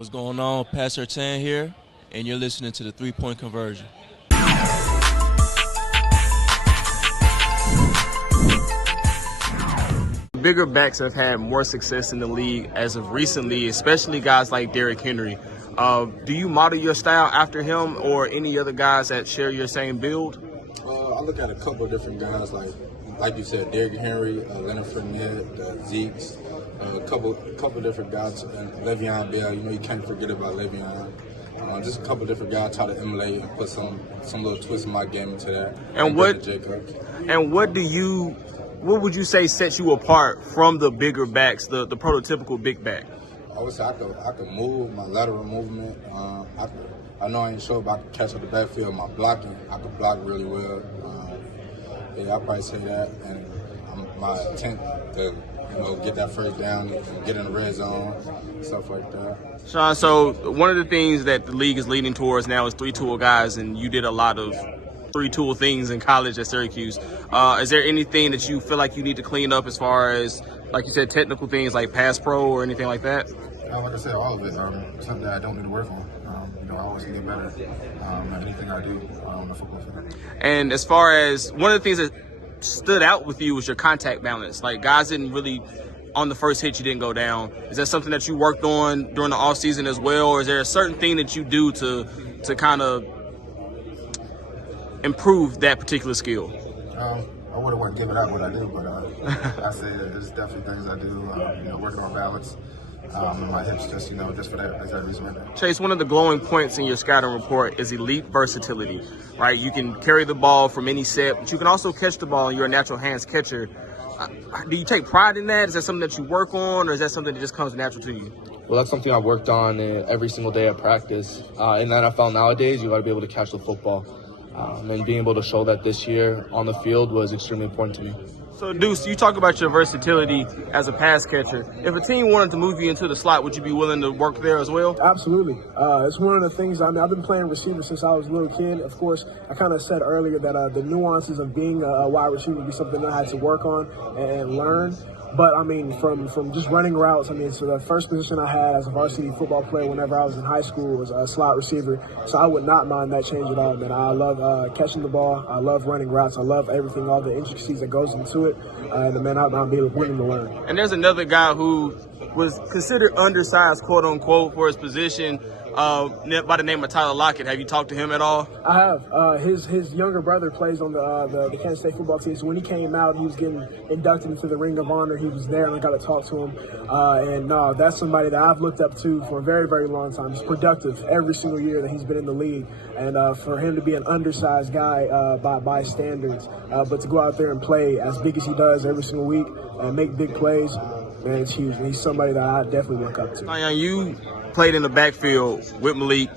What's going on? Pastor Tan here, and you're listening to the 3-Point Conversion. Bigger backs have had more success in the league as of recently, especially guys like Derrick Henry. Do you model your style after him or any other guys that share your same build? I look at a couple of different guys, like you said, Derrick Henry, Leonard Fournette, Zeke's, a couple different guys, and Le'Veon Bell. You know, you can't forget about Le'Veon. Just a couple different guys try to emulate and put some little twist in my game into that. And what would you say sets you apart from the bigger backs, the prototypical big back? I would say I could move, my lateral movement. I know I ain't sure about the catch of the backfield, my blocking. I could block really well. Yeah, I'd probably say that. And my intent to get that first down and get in the red zone, stuff like that. Sean, so one of the things that the league is leading towards now is three-tool guys, and you did a lot of three-tool things in college at Syracuse. Is there anything that you feel like you need to clean up as far as, like you said, technical things like pass pro or anything like that? Like I said, all of it. Something that I don't need to work on. I always get better at anything I do on the football field. And as far as one of the things that stood out with you was your contact balance. Like, guys didn't really, on the first hit, you didn't go down. Is that something that you worked on during the offseason as well, or is there a certain thing that you do to kind of improve that particular skill? I wouldn't want to give it out what I do, but I say that there's definitely things I do, working on balance. My hips just for that reason right there. Chase, one of the glowing points in your scouting report is elite versatility, right? You can carry the ball from any set, but you can also catch the ball, and you're a natural hands catcher. Do you take pride in that? Is that something that you work on, or is that something that just comes natural to you? Well, that's something I worked on every single day at practice. In the NFL nowadays, you got to be able to catch the football. And being able to show that this year on the field was extremely important to me. So, Deuce, you talk about your versatility as a pass catcher. If a team wanted to move you into the slot, would you be willing to work there as well? Absolutely. It's one of the things, I've been playing receiver since I was a little kid. Of course, I kind of said earlier that the nuances of being a wide receiver would be something I had to work on and learn. But, from just running routes, so the first position I had as a varsity football player whenever I was in high school was a slot receiver. So I would not mind that change at all, man. I love catching the ball. I love running routes. I love everything, all the intricacies that goes into it. And, man, I'll be willing to learn. And there's another guy who was considered undersized, quote-unquote, for his position, by the name of Tyler Lockett. Have you talked to him at all? I have. His younger brother plays on the Kansas State football team. So when he came out, he was getting inducted into the Ring of Honor. He was there, and I got to talk to him. That's somebody that I've looked up to for a very, very long time. He's productive every single year that he's been in the league. And for him to be an undersized guy by standards, but to go out there and play as big as he does every single week and make big plays, man, it's huge. And he's somebody that I definitely look up to. You played in the backfield with Malik.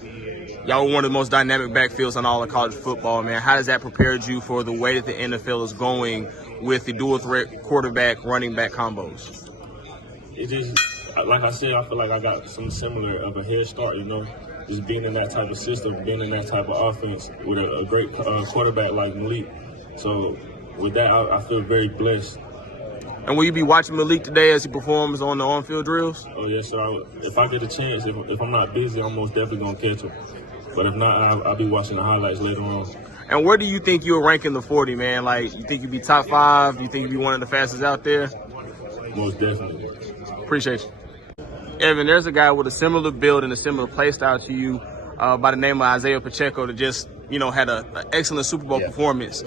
Y'all were one of the most dynamic backfields on all of college football, man. How does that prepare you for the way that the NFL is going with the dual threat quarterback, running back combos? It just, like I said, I feel like I got some similar of a head start, just being in that type of system, being in that type of offense with a great quarterback like Malik. So with that, I feel very blessed. And will you be watching Malik today as he performs on the on-field drills? Oh, yes, sir. If I get a chance, if I'm not busy, I'm most definitely going to catch him. But if not, I'll be watching the highlights later on. And where do you think you'll rank in the 40, man? Like, you think you'd be top 5? Do you think you'd be one of the fastest out there? Most definitely. Appreciate you. Evan, there's a guy with a similar build and a similar play style to you by the name of Isaiah Pacheco that just, had an excellent Super Bowl performance.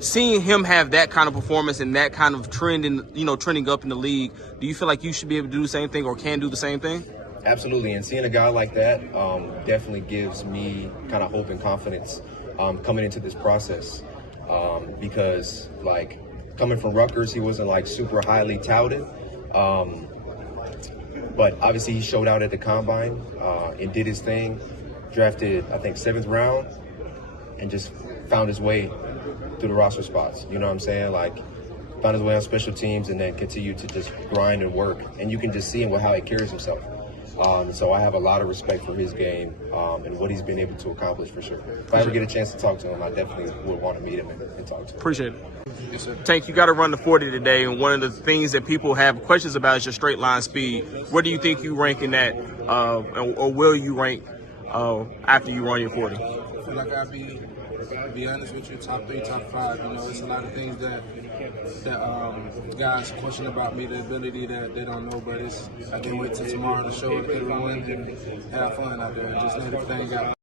Seeing him have that kind of performance and that kind of trend trending up in the league, do you feel like you should be able to do the same thing or can do the same thing? Absolutely, and seeing a guy like that definitely gives me kind of hope and confidence coming into this process because, like, coming from Rutgers, he wasn't, super highly touted, but obviously he showed out at the Combine and did his thing, drafted, I think, 7th round, and just found his way through the roster spots. You know what I'm saying? Found his way on special teams and then continued to just grind and work. And you can just see him with how he carries himself. So I have a lot of respect for his game and what he's been able to accomplish for sure. If I ever get a chance to talk to him, I definitely would want to meet him and talk to him. Appreciate it. Tank, you got to run the 40 today, and one of the things that people have questions about is your straight line speed. Where do you think you rank in that, or will you rank after you run your 40? I feel like I'll be honest with you, top 3, top 5. You know, it's a lot of things that guys question about me, the ability that they don't know, but I can't wait till tomorrow to show it to everyone and have fun out there. Just let everything out.